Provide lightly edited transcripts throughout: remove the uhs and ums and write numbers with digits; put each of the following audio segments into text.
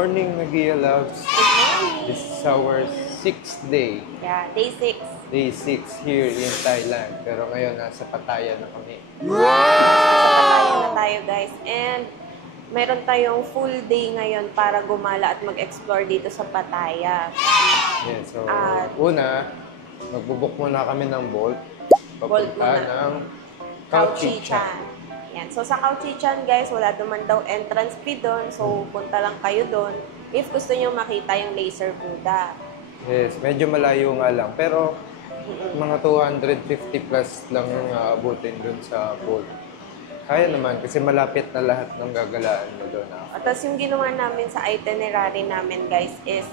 morning, Nagia Loves. Good morning. This is our 6th day. Yeah, day 6. Day 6 here in Thailand. Pero ngayon, nasa Pattaya na kami. Nasa Pattaya na tayo, guys. And meron tayong full day ngayon para gumala at mag-explore dito sa Pattaya. Yeah, so, una, magbubuk muna kami ng Bolt. Bolt Papunta muna. ng Khao Chi-chan. Yan. So, sa Khao Chi-chan, guys, wala naman daw entrance fee doon. So, punta lang kayo doon if gusto nyo makita yung laser Buddha. Yes, medyo malayo nga lang. Pero, mga 250 plus lang yung aabutin doon sa Bolt. Kaya naman, kasi malapit na lahat ng gagalaan mo doon. At tapos yung ginawa namin sa itinerary namin, guys, is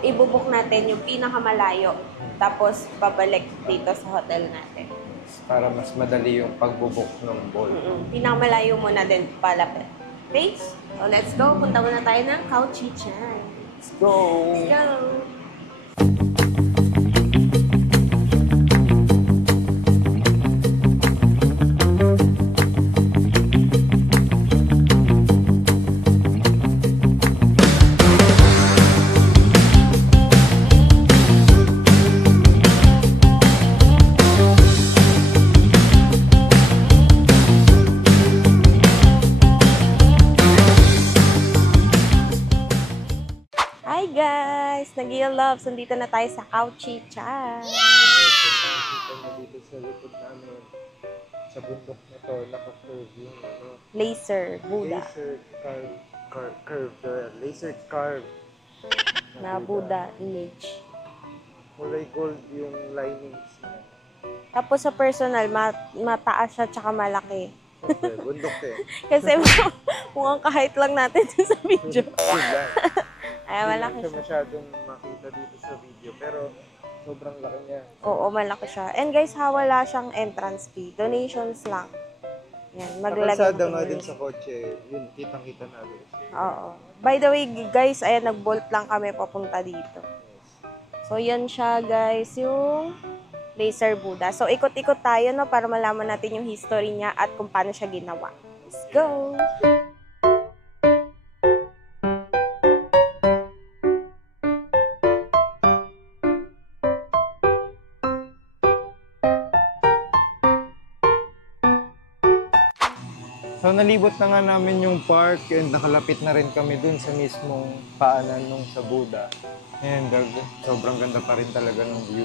ibubuk natin yung pinakamalayo. Tapos, babalik dito sa hotel natin. Para mas madali yung pagbubuk ng Bolt. Pinakamalayo muna din palapit. Okay? So, let's go. Punta muna tayo ng Khao Chi-chan. Let's go! Let's go! Hi guys! Nagia Loves! Nandito na tayo sa Khao Chi-chan. Nakikita mo dito sa likod namin, sa bundok na to, naka-curve yung Laser Buddha. Laser carve Na Buddha image. Kulay gold yung linings niya. Tapos sa personal, mataas siya tsaka malaki. Okay, bundok eh. Kasi mukhang kahit lang natin dun sa video. Ay, malaki Hindi siya. masyadong makita dito sa video, pero sobrang laki niya. Oo, malaki siya. And guys, wala siyang entrance fee. Donations lang. Yan, maglagay. Nakalsada nga din sa kotse, yun, kitang-kita natin. Oo. By the way, guys, ayan, nag-bolt lang kami papunta dito. So, yan siya, guys, yung Laser Buddha. So, ikot-ikot tayo, no, para malaman natin yung history niya at kung paano siya ginawa. Let's go! So, nalibot na nga namin yung park and nakalapit na rin kami dun sa mismong paanan nung sa Buddha. And sobrang ganda pa rin talaga ng view.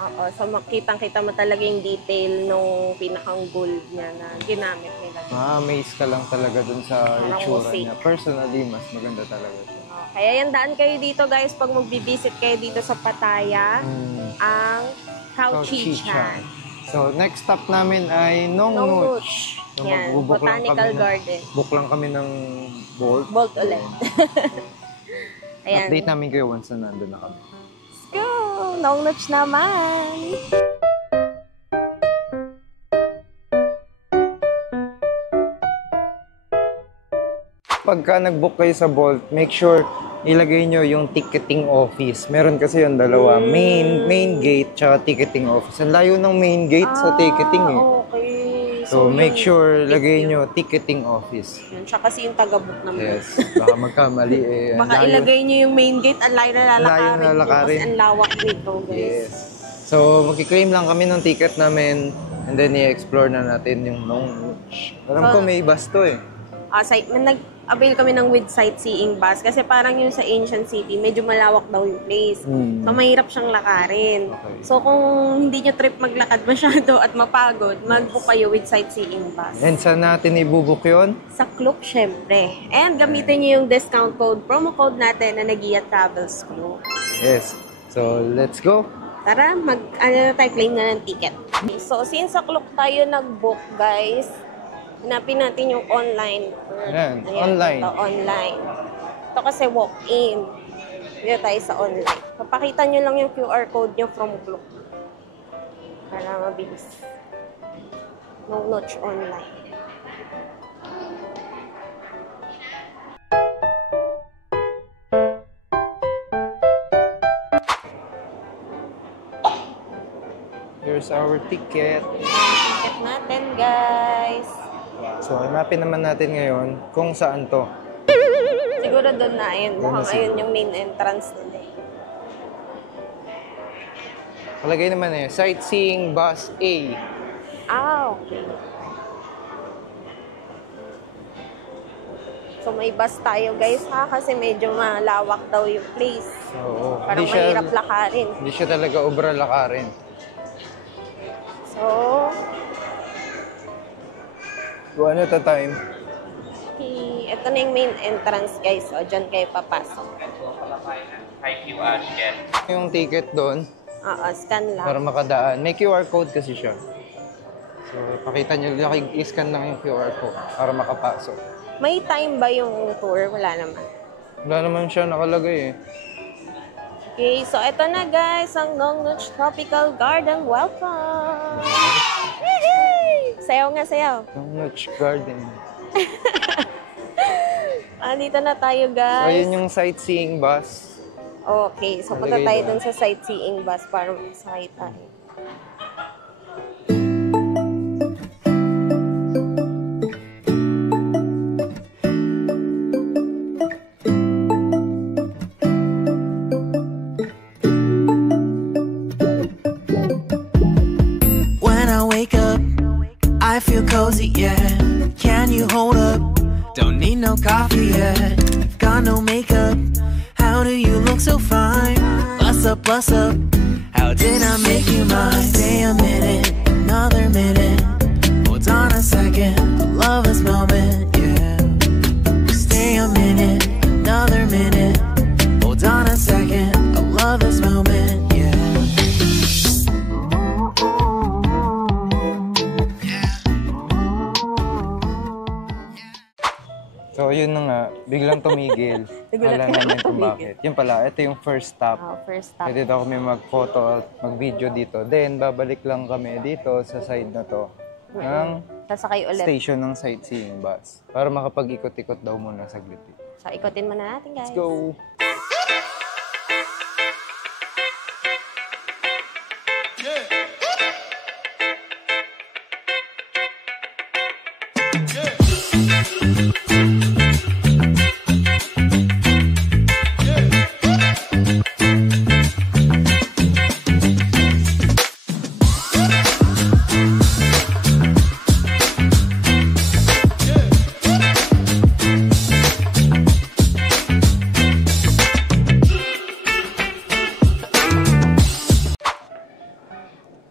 Oo, so makitang-kita mo talaga yung detail nung pinakang gold niya na ginamit nila. Ma-amaze ka lang talaga dun sa Parang itsura mosaic. niya. Personally, mas maganda talaga siya. Kaya yan, daan kayo dito guys pag mag-visit kayo dito sa Pattaya, ang Khao Chi-chan. So, next stop namin ay Nong Noch. So, Yan, magbubuk lang Botanical kami Garden. Book lang kami ng Bolt. Bolt ulit. Ayan. Update namin kayo once na nandun na kami. Let's go! Nong Noch naman! Pagka nag-book kayo sa Bolt, make sure ilagay nyo yung ticketing office. Meron kasi yung dalawa, main gate tsaka ticketing office. Ang layo ng main gate sa ticketing eh. Okay. So make yun, sure lagay yun. nyo ticketing office. Yun, siya kasi yung taga-book naman. Yes, baka magkamali eh. Ang Baka layo. ilagay nyo yung main gate, ang layo na lalakarin. Layo na lalakarin. Kasi ang lawak nito, guys. Yes. So magki-claim lang kami ng ticket namin and then i-explore na natin yung Nong Noch. Alam ko may bus to eh. Nag-avail kami ng with sightseeing bus kasi parang yung sa Ancient City, medyo malawak daw yung place. So, mahirap siyang lakarin. Okay. So, kung hindi nyo trip maglakad masyado at mapagod, mag-book kayo with sightseeing bus. And saan natin ibubuk yun? Sa Klook, syempre. And gamitin nyo yung discount code, promo code natin na Nagia Travels Klook. Yes. So, let's go. Tara, claim na ng ticket. So, since sa Klook tayo nag-book, guys, hanapin natin yung online. Ayan, online. Ito, online. Ito kasi walk-in. Dito tayo sa online. Papakita nyo lang yung QR code nyo from Klook. Para mabilis. Nong Noch online. Here's our ticket. Ticket natin, guys. So, hanapin naman natin ngayon kung saan to. Siguro doon na ayun. Doon na Mukhang ayun yung main entrance nila. Palagay naman sightseeing bus A. Okay. So may bus tayo guys ha, kasi medyo malawak daw yung place. Oo. Parang mahirap lakarin. Hindi siya talaga obra lakarin. So, One at a time. ito na yung main entrance guys. So, dyan kayo papasok. Yung ticket doon, Scan lang. para makadaan. May QR code kasi siya. So, pakita nyo, i-scan lang yung QR code para makapasok. May time ba yung tour? Wala naman. Wala naman siya nakalagay eh. Okay, so ito na guys, ang Nongnuch Tropical Garden. Welcome! Yay! Sayaw nga, sayaw. Notch Garden. Dito na tayo So, guys. ayun yung sightseeing bus. Okay, so punta Nalagay tayo doon. dun sa sightseeing bus para makasakay tayo. When I wake up, I feel cozy, yeah. Can you hold up? Don't need no coffee yet. Got no makeup. How do you look so fine? Bust up, bust up. How did I make you mine? Stay a minute, another minute. Hold on a second, I love this moment, yeah. Stay a minute, another minute. Hold on a second, I love this moment, yeah. So, yun na nga. Biglang tumigil. Nagulat Wala ka namin naman kung tumigil. bakit. Yun pala, ito yung first stop. First stop. Pwede daw kami mag-photo at mag-video dito. Then, babalik lang kami dito sa side na to ng Sasakay ulit. station ng sightseeing bus. Para makapag-ikot-ikot daw muna saglit. So, ikotin muna natin guys. Let's go!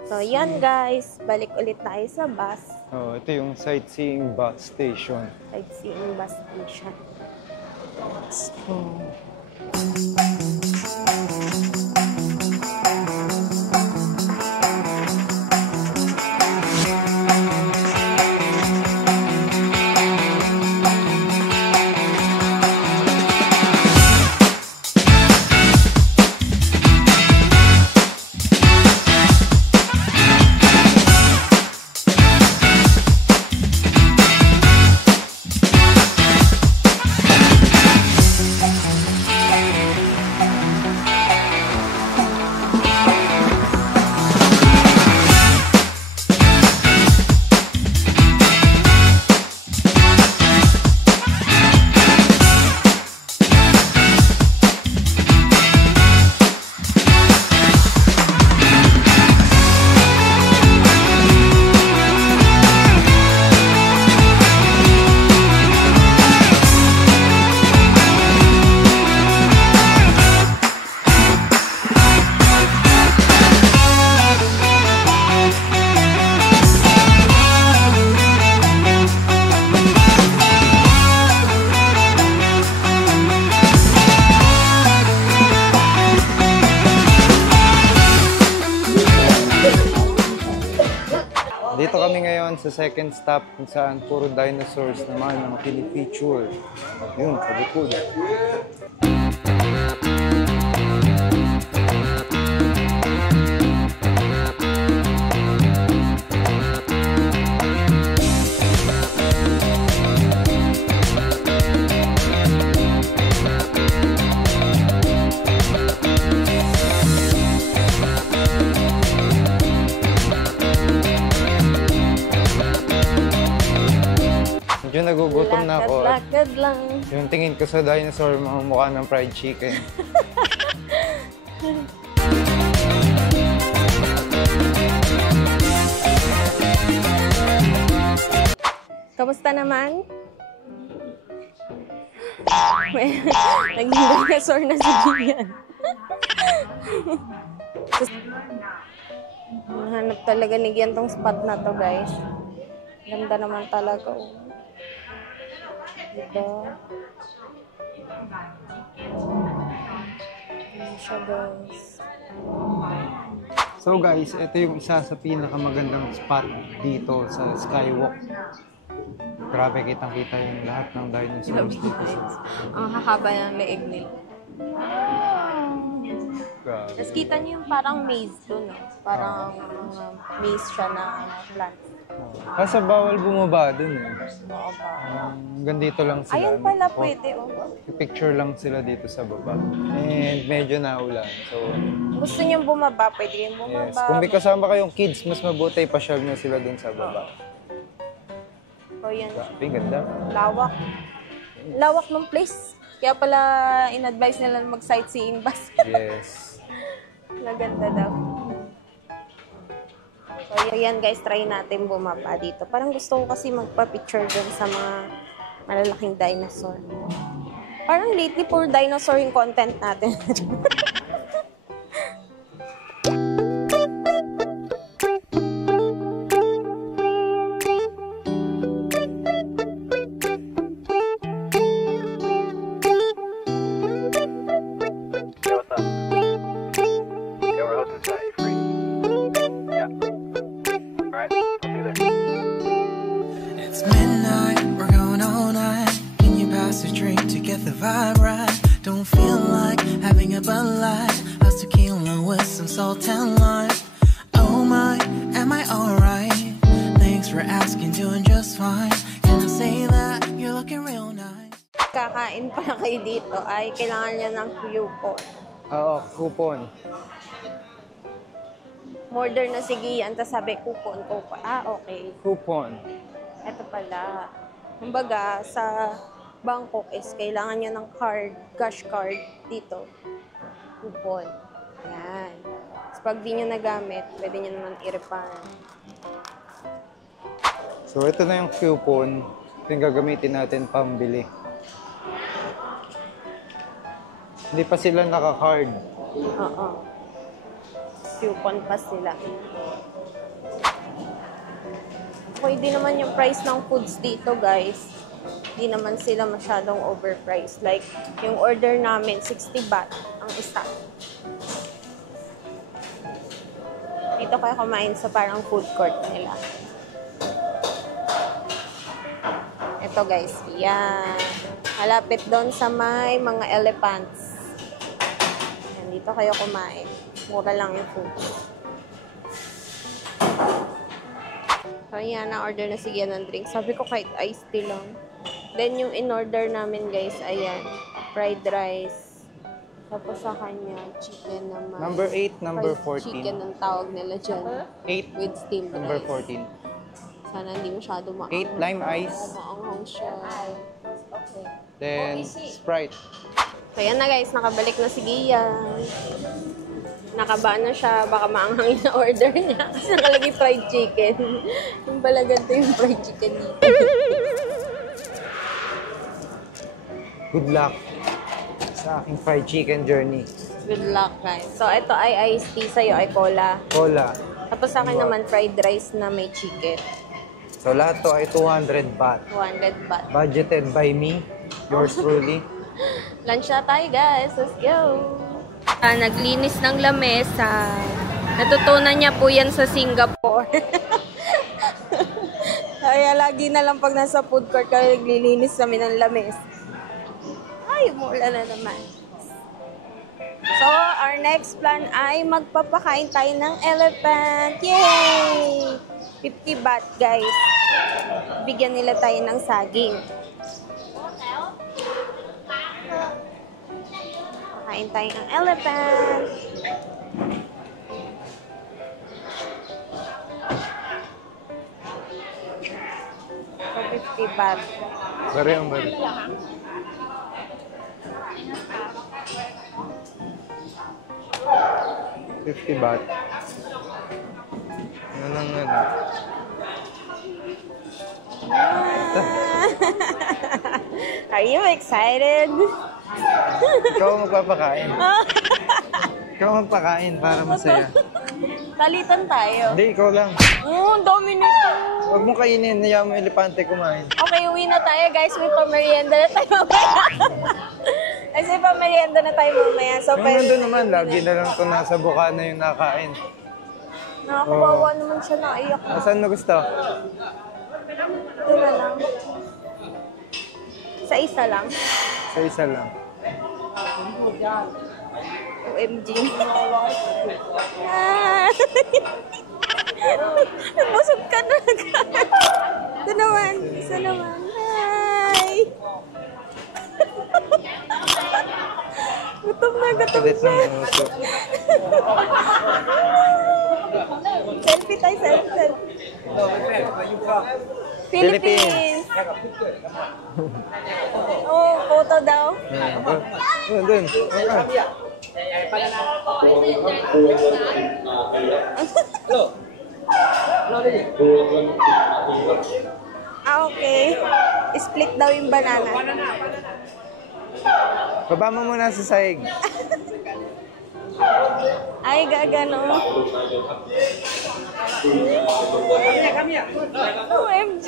So, yan guys. Balik ulit tayo sa bus. Oh, ito yung sightseeing bus station. Sightseeing bus station. Dito kami ngayon sa second stop kung saan puro dinosaurs naman ang pinipicture. Yun, sa likod. Medyo nagugutom na ako. Lakad lang. Yung tingin ko sa dinosaur, mukha ng fried chicken. Kamusta naman? Naging dinosaur na si Gian. Hanap talaga ni Gian tong spot na to, guys. Ganda naman talaga. Oh. Diba? Ayan siya, guys. So guys, ito yung isa sa pinakamagandang spot dito sa Skywalk. Grabe, kitang-kita yung lahat ng dinosaurs dito. Ang hahaba ng leeg nila. Grabe. Tapos kita niyo yung parang maze doon, no? Parang maze siya na plant. Kasi bawal bumaba dun eh. Oo ba? Gandito lang sila. Ayun pala pwede, oh. Picture lang sila dito sa baba. And medyo naulan. So, Gusto niyo bumaba, pwede kayong bumaba. yes. Kung may kasama kayong kids, mas mabuti pasyal na sila dun sa baba. So, yan. Grabe, ganda. Lawak. Lawak ng place. Kaya pala in-advise nila na mag-sightseeing bus. Yes. Naganda daw. So, yan guys, try natin bumaba dito. Parang gusto ko kasi magpa-picture dun sa mga malalaking dinosaur. Parang lately, puro dinosaur yung content natin. It's midnight, we're going all night. Can you pass a drink to get the vibe right? Don't feel like having a Bud Light. How's tequila with some salt and lime? Oh my, am I alright? Thanks for asking, doing just fine. Can I say that you're looking real nice? Kakain pala kayo dito ay kailangan niya ng coupon. Oo, coupon. Order na sige yan, tapos sabi coupon. Ah, okay. Coupon. Ito pala. Kumbaga, sa Bangkok is kailangan niya ng card, cash card dito. Coupon. Ayan. Tapos pag di niya nagamit, pwede niya naman i-refund. So, ito na yung coupon. Ito yung gagamitin natin pambili. Hindi pa sila naka-card. Oo. Coupon pa sila. Pwede naman yung price ng foods dito, guys. Hindi naman sila masyadong overpriced. Like, yung order namin, 60 baht ang isa. Dito kayo kumain sa parang food court nila. Ito, guys. Yan. Malapit doon sa may mga elephants. Yan, dito kayo kumain. Mura lang yung food. So, yan. Na-order na sige ng drink. Sabi ko kahit iced tea lang. Then, yung in-order namin, guys, ayan. Fried rice. Tapos sa kanya, chicken naman. Number 8, number Fried 14. chicken ang tawag nila dyan. 8, With steamed number rice. 14. Sana hindi masyado maanghang. 8, lime ice. Maanghang siya. Okay. Then, Sprite. So, yan na guys. Nakabalik na si Gian. Nakaba na siya. Baka maanghang yung order niya. Kasi nakalagay fried chicken. Yung pala ganito yung fried chicken dito. Good luck sa aking fried chicken journey. Good luck guys. So, ito ay iced tea. Sa'yo ay cola. Cola. Tapos sa akin naman fried rice na may chicken. So, lahat to ay 200 baht. 200 baht. Budgeted by me, yours truly. Lunch na tayo guys. Let's go! Naglinis ng lamesa. Natutunan niya po yan sa Singapore. Kaya lagi na lang pag nasa food court kaya naglilinis kami ng lamesa. Ay, mula na naman. So, our next plan ay magpapakain tayo ng elephant. Yay! 50 baht, guys. Bigyan nila tayo ng saging. Pakain tayo ng elephant. For 50 baht. Bari ang bari. $50. Ano lang ano. Are you excited? Ikaw ang magpapakain. Ikaw ang magpakain para masaya. Talitan tayo. Hindi, ikaw lang. Oh, ang dami nito. Huwag mo kainin, hayaan mo elepante kumain. Okay, uwi na tayo guys. May pamerienda na tayo mamaya. Kasi pamerienda na tayo mamaya. So, Yung nandun naman, lagi na lang ito nasa bukana yung nakain. Nakakawawa naman siya, naiyak na. Saan mo gusto? Ito na lang. Sa isa lang. Sa isa lang. OMG. Ah. Busog ka na. Ito naman. Isa naman. Hi. Gutom na, gutom Ulit siya. ng uso. Selfie tayo, selfie. Philippines. Oh, photo daw. Doon. Okay. Split daw yung banana. Baba mo muna sa sahig. Ay, gagano. OMG.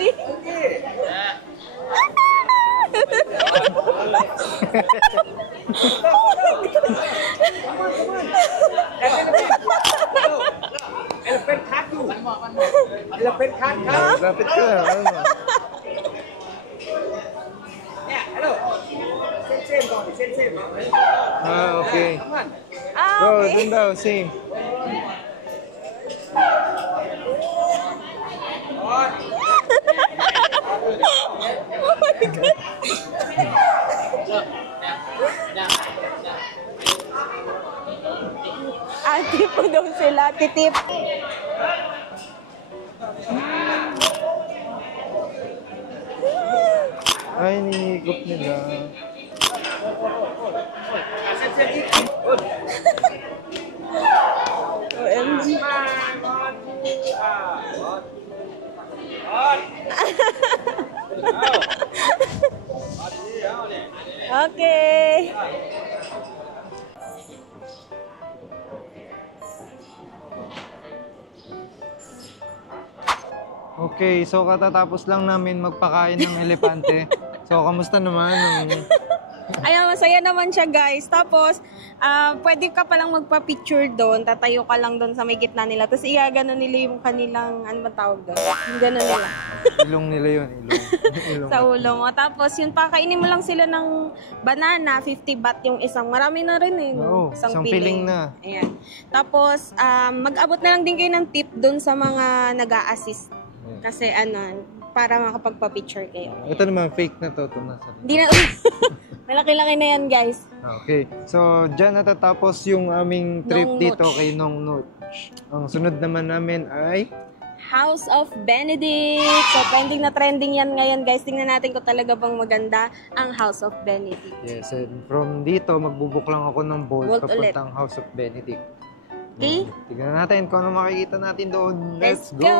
Lapit ka. Ano? Okay. Ah, Go, okay. dun daw, same. Oh my God. Ate po daw sila, titip. Ay, ninikop nila. OMG. Okay. Okay, so katatapos lang namin magpakain ng elepante. So, kamusta naman? Ayan, masaya naman siya guys. Tapos, pwede ka palang magpa-picture doon. Tatayo ka lang doon sa may gitna nila. Tapos gano'n nila yung kanilang, ano ba tawag doon? Yung gano'n nila. Ilong nila yun, ilong. Sa ulo mo. Tapos, yun, pakainin mo lang sila ng banana. 50 baht yung isang. Marami na rin eh. No? Oo, isang piling na. Ayan. Tapos, mag-abot na lang din kayo ng tip doon sa mga nag-a-assist. Kasi para makapagpa-picture kayo. Ito naman, fake na to. Hindi na, malaki-laki na yan guys. Okay, so dyan natatapos yung aming trip Nong dito Notch. kay Nong Notch. Ang sunod naman namin ay... House of Benedict. So, trending yan ngayon guys. Tingnan natin kung talaga bang maganda ang House of Benedict. Yes, and from dito, magbubuk lang ako ng bolt Bolt ulit. papuntang House of Benedict. Okay? Tignan natin kung ano makikita natin doon. Let's go!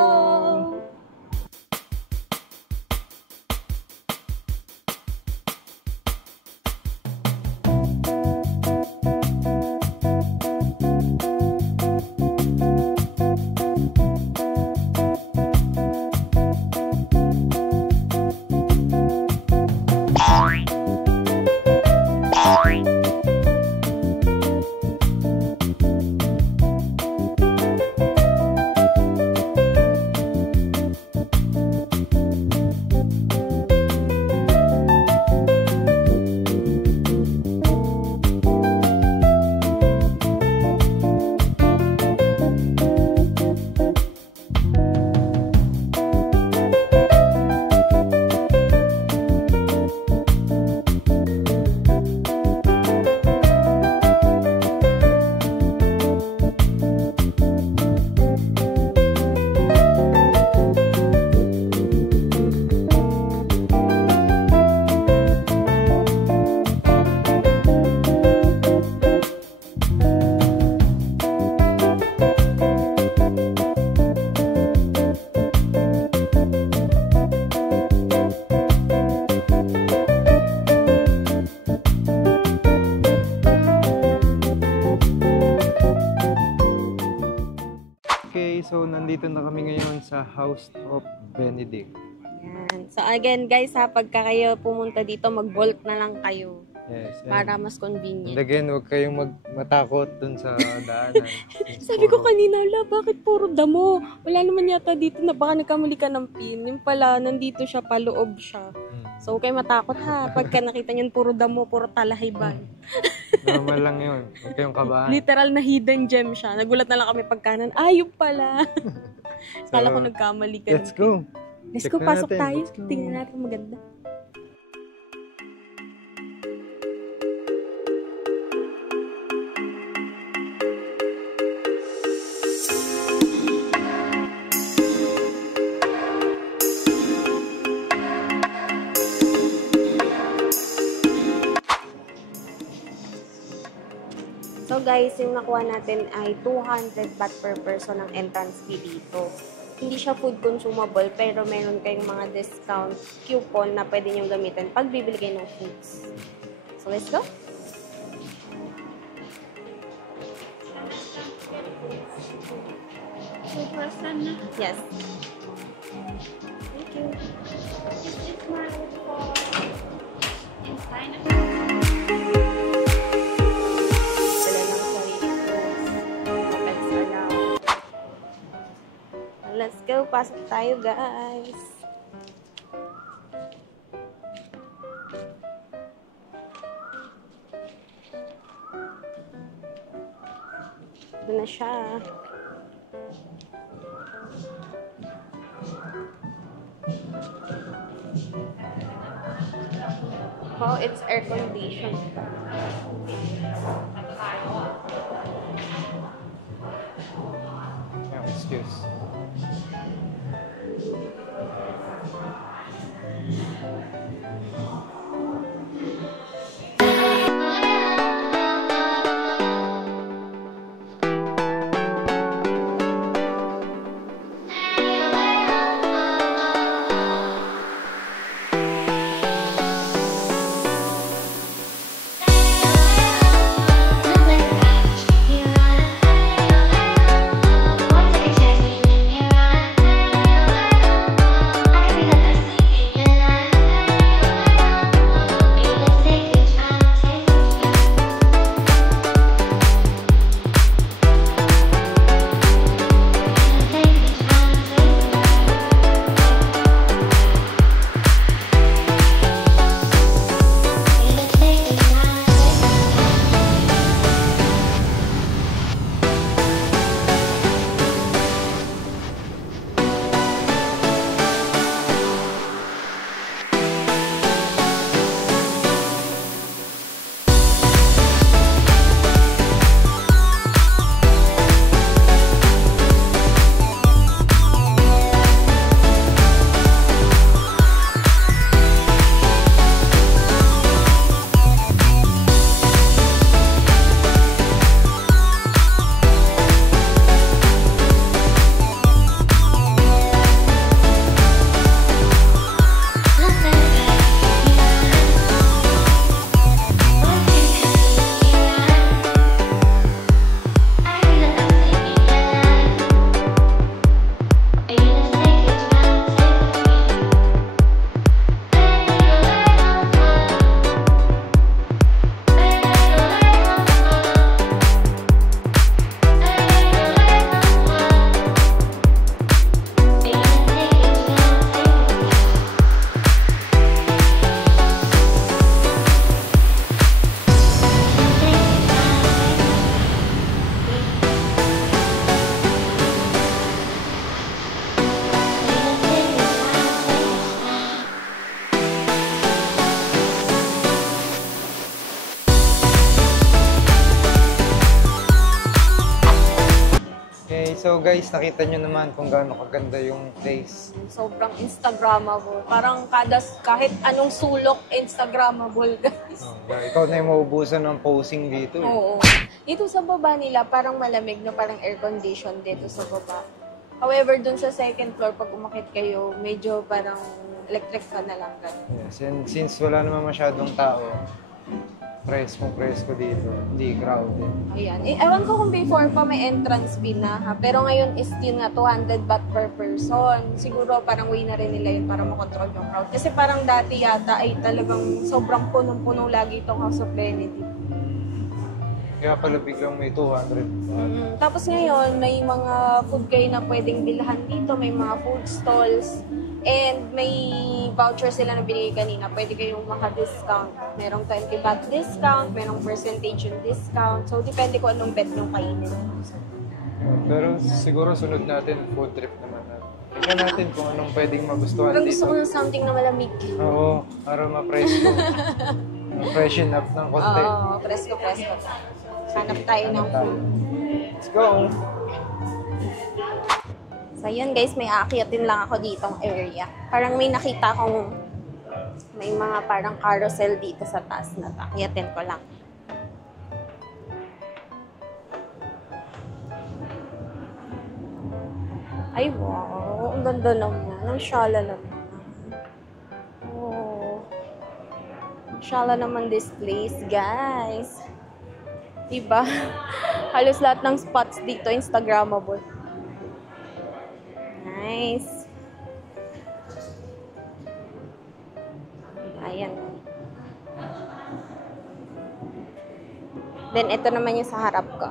so nandito na kami ngayon sa House of Benedict. Yan. So again guys ha, pagka kayo pumunta dito, mag-bolt na lang kayo. Yes. Para mas And convenient. again, huwag kayong matakot dun sa daanan. Sabi ko kanina, bakit puro damo? Wala naman yata dito na baka nagkamali ka ng pin. Yung pala, nandito siya, paloob siya. So, huwag kayong matakot ha. Pagka nakita nyo puro damo, puro talahiban. Normal lang yun. Huwag kayong kabahan. Literal na hidden gem siya. Nagulat na lang kami pagkanan. Ayun pala. Kala ko nagkamali ka. Let's go. Let's Check go, na pasok natin. tayo. Let's go. Tingnan natin maganda. So guys, yung nakuha natin ay 200 baht per person ang entrance fee dito. Hindi siya food consumable, pero meron kayong mga discount coupon na pwede nyo gamitin pag bibili kayo ng foods. So let's go! Yes. Thank you. Dala ng sarili foods. Pets allowed. Let's go. Pasok tayo, guys. Ito na siya. Oh, it's air conditioned. Yeah, excuse. So guys, nakita nyo naman kung gaano kaganda yung place. Sobrang Instagrammable. Parang kahit anong sulok, Instagrammable, guys. Ikaw na yung maubusan ng posing dito. Oo. Dito sa baba nila, parang malamig na parang air condition dito sa baba. However, dun sa second floor, pag umakit kayo, medyo parang electric fan na lang. Yes, and since wala naman masyadong tao, Presko dito. Hindi crowded. Ayan. Ewan ko kung before pa may entrance fee na ha. Pero ngayon is yun nga 200 baht per person. Siguro parang way na rin nila yun para makontrol yung crowd. Kasi parang dati yata ay talagang sobrang punong-puno lagi itong House of Benedict. Kaya pala biglang may 200 baht. Tapos ngayon, may mga food kayo na pwedeng bilhan dito. May mga food stalls. And may voucher sila na binigay kanina. Pwede kayong maka-discount. Merong 20 baht discount, merong percentage yung discount. So, depende kung anong bet nyung kainin. Pero siguro sunod natin, food trip naman natin. Tingnan natin kung anong pwedeng magustuhan Parang dito. gusto ko ng something na malamig. Oo, para ma-presko. Freshen up ng konti. Oo, presko-presko. Hanap tayo ng food. Let's go! So, yun guys, may aakyatin lang ako ditong area. Parang may nakita akong may mga parang carousel dito sa taas na to. Akyatin ko lang. Ay, wow. Ang ganda naman. Ang shala naman. Oh. Ang shala naman this place, guys. Diba? Halos lahat ng spots dito Instagrammable. Nice. Ayan. Then, ito naman yung sa harap ko.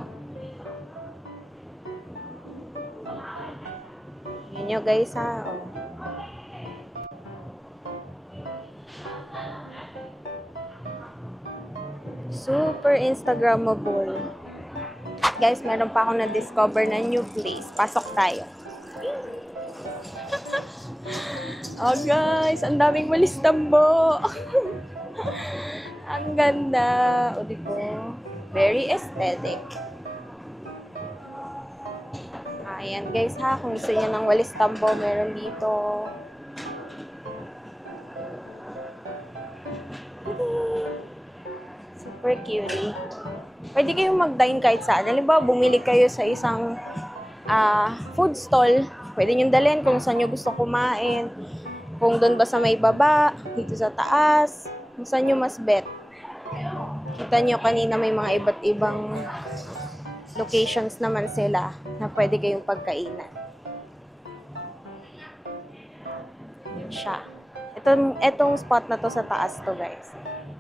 Yun nyo guys ha. Oh. Super Instagrammable. Guys, meron pa ako na-discover na new place. Pasok tayo. Oh guys, ang daming walis tambo. Ang ganda. O diba? Very aesthetic. Ayan guys ha, kung gusto niyo ng walis tambo, meron dito. Super cutie. Pwede kayong mag-dine kahit saan. Halimbawa, bumili kayo sa isang food stall. Pwede nyo dalhin kung saan nyo gusto kumain. Kung doon ba sa may baba, dito sa taas, kung saan nyo mas bet. Kita nyo kanina may mga iba't ibang locations naman sila na pwede kayong pagkainan. Yun siya. Itong spot na to sa taas to guys.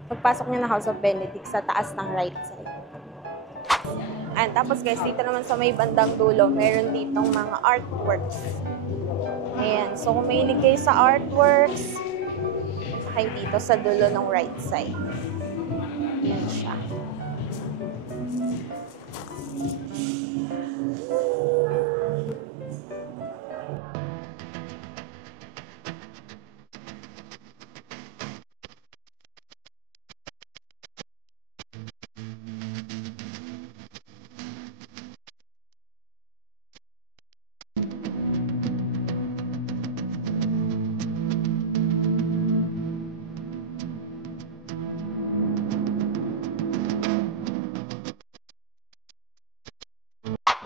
Pagpasok nyo na House of Benedict sa taas ng right side. And tapos guys, dito naman sa may bandang dulo, meron ditong mga artworks. Ayan. So, kung mahilig kayo sa artworks, kayo dito sa dulo ng right side. Yan siya.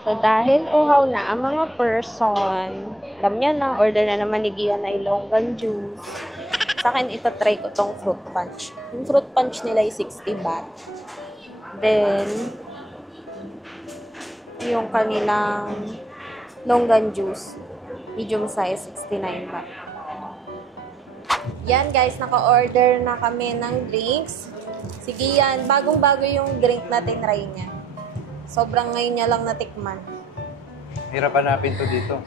So, dahil uhaw na ang mga person, alam niya na, order na naman ni Gian ay longan juice. Sa akin, ito try ko tong fruit punch. Yung fruit punch nila ay 60 baht. Then, yung kanilang longan juice, medium size, 69 baht. Yan guys, naka-order na kami ng drinks. Sige yan, bagong-bago yung drink na tinry niya. Sobrang ngayon niya lang natikman. Hirap hanapin to dito.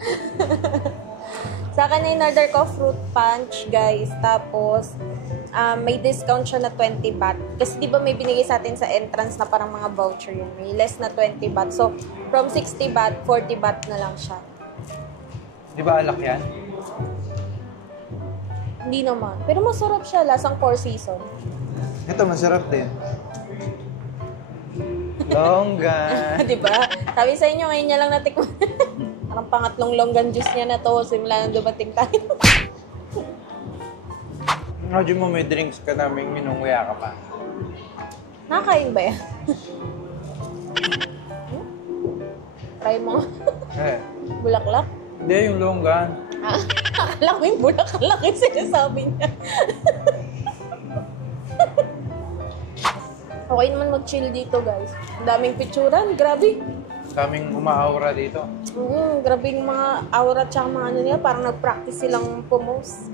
Sa akin na in-order ko fruit punch, guys. Tapos, may discount siya na 20 baht. Kasi di ba may binigay sa atin sa entrance na parang mga voucher yun. May less na 20 baht. So, from 60 baht, 40 baht na lang siya. Di ba alak yan? Hindi naman. Pero masarap siya. Lasang Four Seasons. Ito, masarap din. Longgan. Di ba? Sabi sa inyo, ngayon niya lang natikman. Parang pangatlong longgan juice niya na to. Simula nang dumating tayo. Radyo mo, may drinks ka namin, minunguya ka pa. Nakakain ba yan? Try mo. Eh. Bulaklak? Hindi, yung longgan. Akala ko yung bulaklak yung sinasabi niya. Okay naman mag-chill dito, guys. Ang daming picturan, grabe. Kaming umaaura dito. Grabe yung mga aura tsaka mga ano nila. Parang nag-practice silang pumose.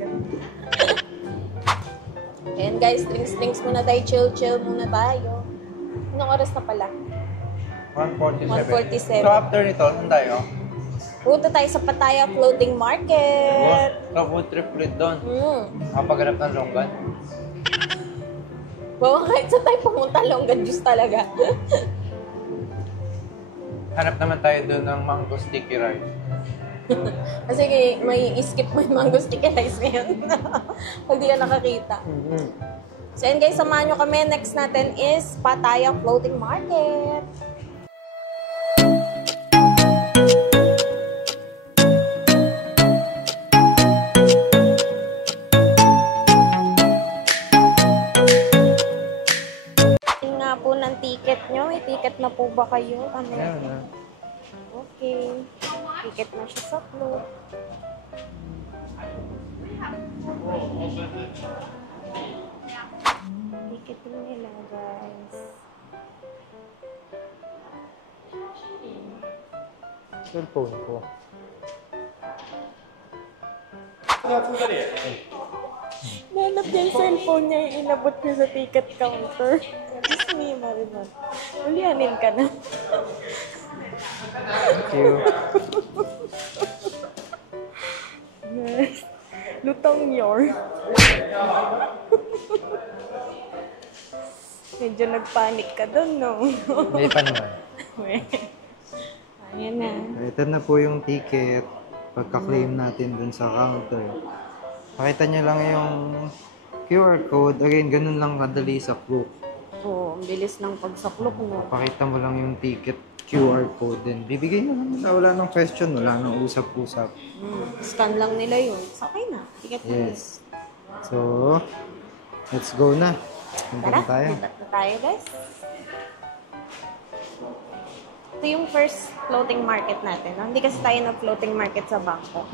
Ayan guys, drinks muna tayo. Chill muna tayo. Anong oras na pala? 1:47. 1:47. So after nito, saan tayo? Punta tayo sa Pattaya Floating Market. Food trip ulit doon. Mm. Makapaganap ng longgan. Bawa kahit sa tayo pumunta, longgan juice talaga. Hanap naman tayo doon ng mango sticky rice. Kasi may skip mo yung mango sticky rice ngayon. Pag di ka nakakita. So yun guys, samahan nyo kami. Next natin is Pattaya Floating Market. Nga po ng ticket nyo. May ticket na po ba kayo? Ano? Ayan na. Okay. Ticket na siya sa float. Ticket nila, guys. Cellphone ko. Nanap niya yung cellphone niya, yung inabot niya sa ticket counter. Diyos me, Marimar. Ulianin ka na. Thank you. Yes. Lutang yor. Medyo nagpanik ka doon, no? May pa naman. Ayan na. Ito na po yung ticket. Pagka-claim natin dun sa counter. Pakita nyo lang yung QR code. Again, ganun lang kadali sa Klook. Oo, ang bilis ng pagsaklok, no? Pakita mo lang yung ticket QR code din. Bibigay na lang nila. Wala nang question. Wala nang usap-usap. Scan lang nila yun. Okay na. Ticket na yun. Yes. So, let's go na. Punta Tara, na tayo. punta na tayo, guys. Ito yung first floating market natin. No? Hindi kasi tayo ng floating market sa Bangkok.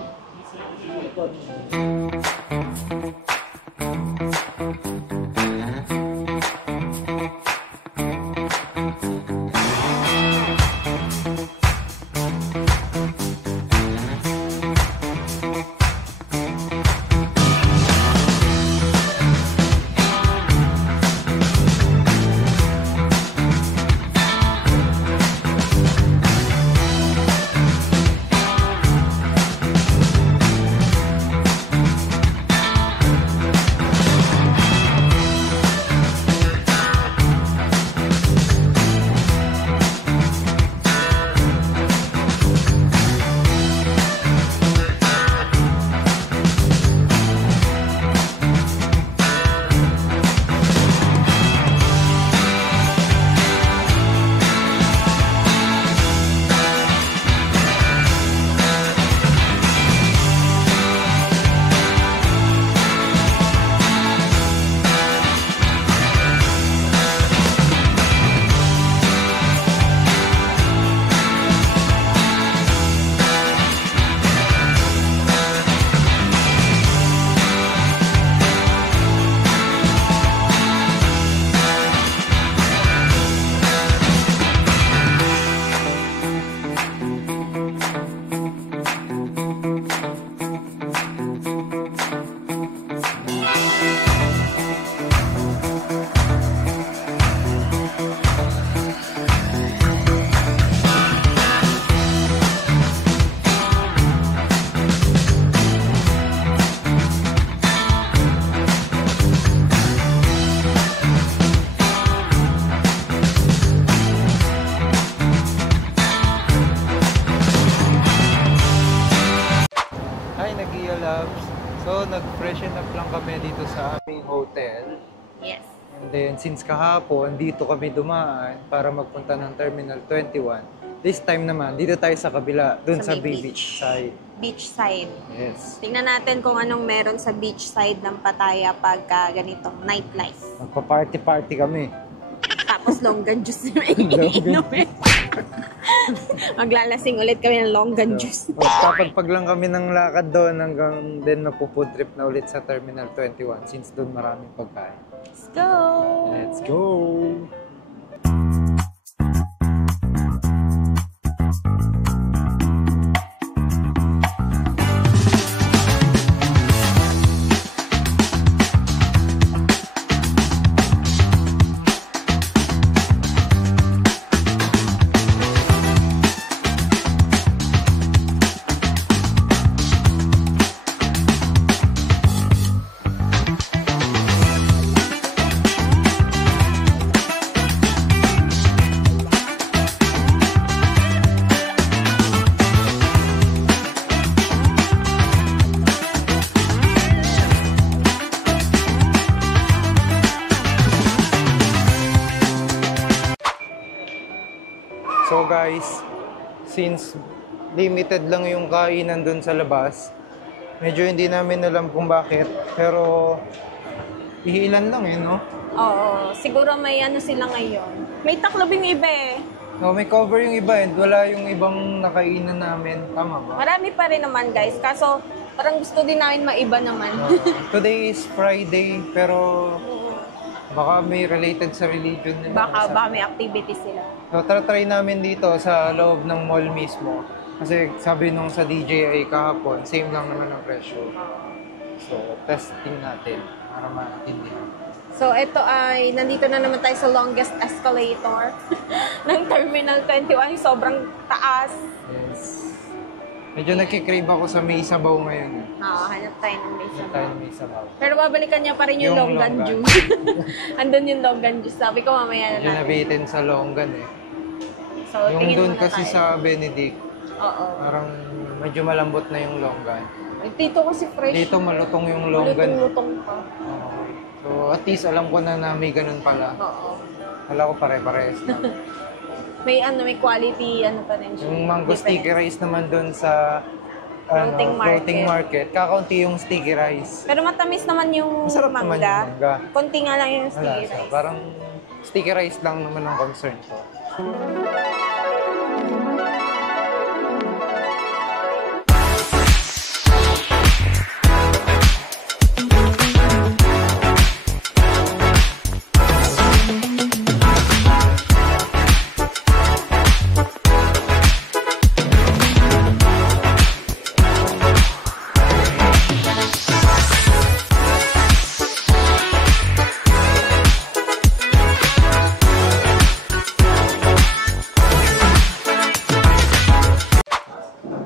So, nag-freshen up lang kami dito sa aming hotel. Yes. And then, since kahapon, dito kami dumaan para magpunta ng Terminal 21. This time naman, dito tayo sa kabila, dun sa may beach side. Beach side. Yes. Tingnan natin kung anong meron sa beach side ng Pattaya pagka ganitong nightlife. Magpa-party-party kami. Tapos longgan juice na iniinom eh. Maglalasing ulit kami ng longgan juice. Magpapagpag lang kami ng lakad doon hanggang then magpo-food trip na ulit sa Terminal 21 since doon maraming pagkain. Let's go! Let's go! So guys, since limited lang yung kainan dun sa labas, medyo hindi namin alam kung bakit, pero iilan lang no? Oo, siguro may ano sila ngayon. May taklob yung iba eh. No, may cover yung iba and wala yung ibang nakainan namin. Tama ba? Marami pa rin naman guys, kaso parang gusto din namin maiba naman. Today is Friday, pero baka may related sa religion nila. baka may activity sila. So, try namin dito sa loob ng mall mismo. Kasi sabi nung sa DJI kahapon, same lang naman ang presyo. So, testing natin para maintindihan. So, ito ay, nandito na naman tayo sa longest escalator ng Terminal 21. Sobrang taas. Yes. Medyo nagkikrave ako sa may sabaw ngayon. Hanap tayo ng may Hanap sabaw. tayo ng may sabaw. Pero babalikan niya pa rin yung longan Longan. juice. Andun yung longan juice. Sabi ko mamaya na Medyo natin. nabitin sa Longan eh. So, Yung tingin doon muna kasi tayo. sa Benedict, Oo. parang medyo malambot na yung Longan. Dito kasi fresh. Dito malutong yung Longan. Malutong-lutong pa. Oo. So at least alam ko na may ganun pala. Oo. Kala ko pare-parehas na. May may quality, pa rin siya. Yung mango Different. sticky rice naman doon sa Floating market. Kakaunti yung sticky rice. Pero matamis naman yung Masarap naman yung mangga. Konti nga lang yung Wala sticky siya. rice. Parang sticky rice lang naman ang concern ko.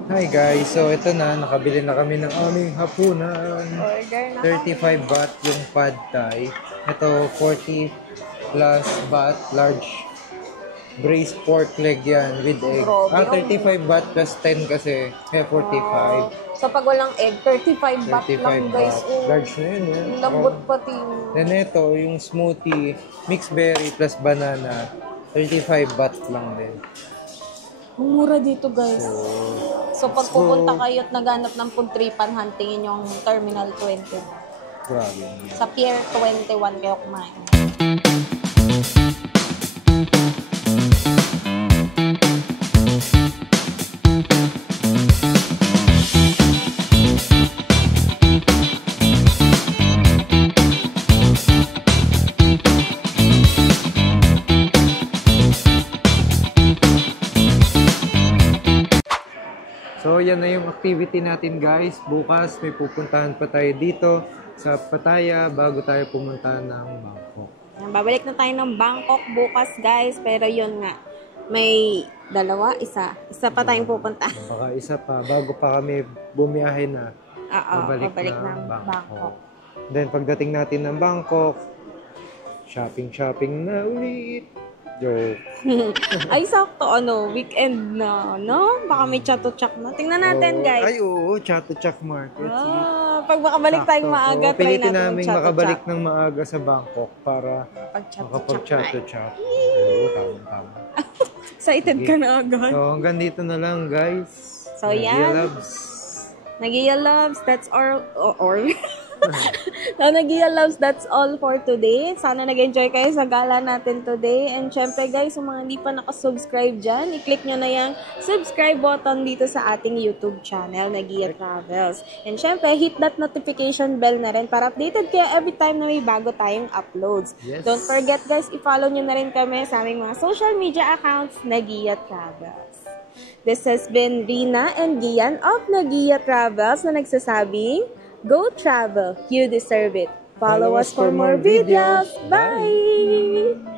Hi guys, so ito na, nakabili na kami ng aming hapunan. Order na 35 baht yung pad thai. Ito 40 plus baht, large braised pork leg yan with egg. Grabe, 35 baht plus 10 kasi, kaya 45. So pag walang egg, 35 baht 35 lang guys. baht. Oh, Large na yun eh. ang lambot pati. Then ito, yung smoothie, mixed berry plus banana, 35 baht lang din. Ang mura dito guys. So pag pupunta kayo at naghanap ng food tripan, huntingin yung Terminal 20. Grabe. Sa Pier 21 kayo kumain. So, yan na yung activity natin guys. Bukas may pupuntahan pa tayo dito sa Pattaya bago tayo pumunta ng Bangkok. Babalik na tayo ng Bangkok bukas guys. Pero yun nga, may isa pa tayong pupunta. Baka isa pa, bago pa kami bumiyahe na, Oo, babalik babalik ng ng Bangkok. Then, pagdating natin ng Bangkok, shopping na ulit. Joke. Ay, sakto, weekend na, no? Baka may chato-chak na. Tingnan natin, guys. Ay, oo, Chatuchak Market. Pag makabalik tayong Sakto. maaga, Oo, try pilitin natin namin mag-chato-chak. makabalik ng maaga sa Bangkok para Pag-chato-chak na. makapag-Chatuchak. Oo, tama. Excited ka na agad. So, hanggang dito na lang, guys. So, Nadia yan. Loves. Nagia loves, that's all. So, Nagia loves, that's all for today. Sana nag-enjoy kayo sa gala natin today. And syempre guys, kung mga hindi pa nakasubscribe dyan, i-click nyo na yung subscribe button dito sa ating YouTube channel, Nagia Travels. And syempre, hit that notification bell na rin para updated kayo every time na may bago tayong uploads. Yes. Don't forget guys, i-follow nyo na rin kami sa aming mga social media accounts, Nagia Travels. This has been Rina and Gian of Nagia Travels na nagsasabing, go travel, you deserve it. Follow us for more videos. Bye!